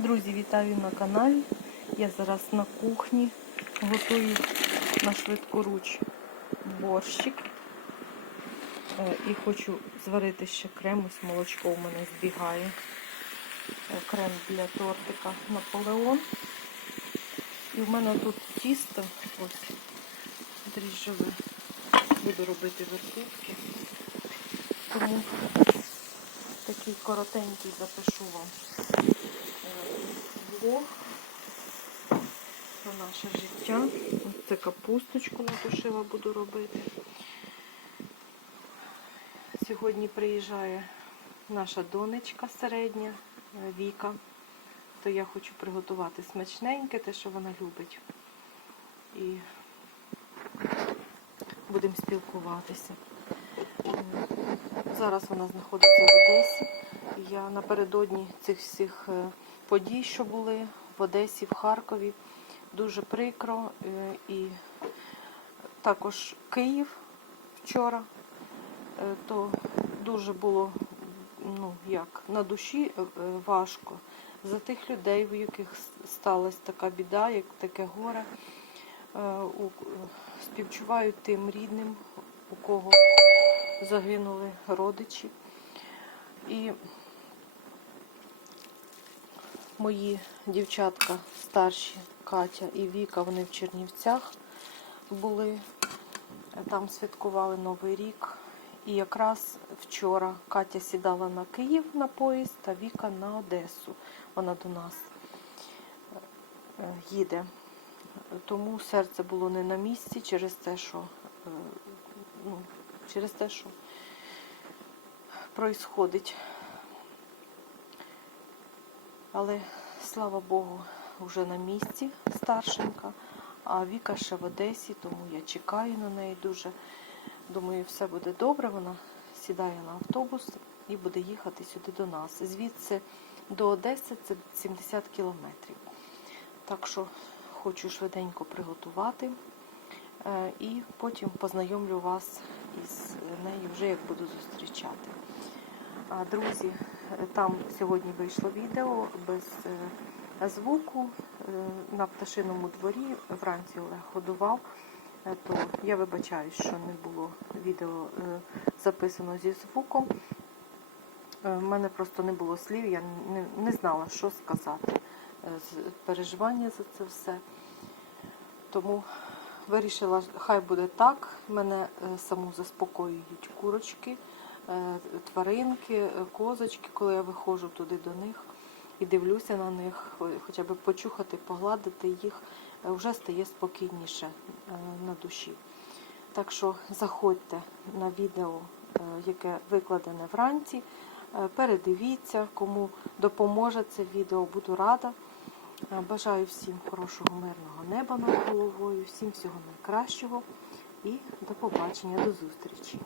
Друзі, вітаю на каналі. Я зараз на кухні готую на швидку руч борщик. Е, І хочу зварити ще крем, ось молочко у мене збігає. Е, Крем для тортика Наполеон. І в мене тут тісто, ось дріжджове. Буду робити вертутки. Тому такий коротенький запишу вам влог про наше життя. Ось це капусточку натушила, буду робити. Сьогодні приїжджає наша донечка середня, Віка. То я хочу приготувати смачненьке, те, що вона любить. І будемо спілкуватися. Зараз вона знаходиться в Одесі. Я напередодні цих всіх е, подій, що були в Одесі, в Харкові, дуже прикро. Е, І також Київ вчора, Е, то дуже було ну, як, на душі е, важко за тих людей, у яких сталася така біда, як таке горе. Співчуваю тим рідним, у кого загинули родичі. І мої дівчатка старші, Катя і Віка, вони в Чернівцях були, там святкували Новий рік. І якраз вчора Катя сідала на Київ на поїзд, та Віка на Одесу. Вона до нас е, їде. Тому серце було не на місці через те, що е, ну, через те, що происходить. Але слава Богу, вже на місці старшенька, а Віка ще в Одесі, тому я чекаю на неї дуже. Думаю, все буде добре. Вона сідає на автобус і буде їхати сюди до нас. Звідси до Одеси це 70 кілометрів. Так що хочу швиденько приготувати е, і потім познайомлю вас із нею вже як буду зустрічати. А, Друзі, е, там сьогодні вийшло відео без е, звуку е, на пташиному дворі. Вранці Олег годував, то я вибачаюсь, що не було відео записано зі звуком. В мене просто не було слів, я не, знала, що сказати. З- Переживання за це все. Тому вирішила, хай буде так. Мене саму заспокоюють курочки, тваринки, е, козочки, коли я виходжу туди до них і дивлюся на них, хоча б почухати, погладити їх, е, вже стає спокійніше е, на душі. Так що заходьте на відео, е, яке викладене вранці. Е, Передивіться, кому допоможе це відео, буду рада. Е, Бажаю всім хорошого мирного неба над головою, всім всього найкращого і до побачення, до зустрічі.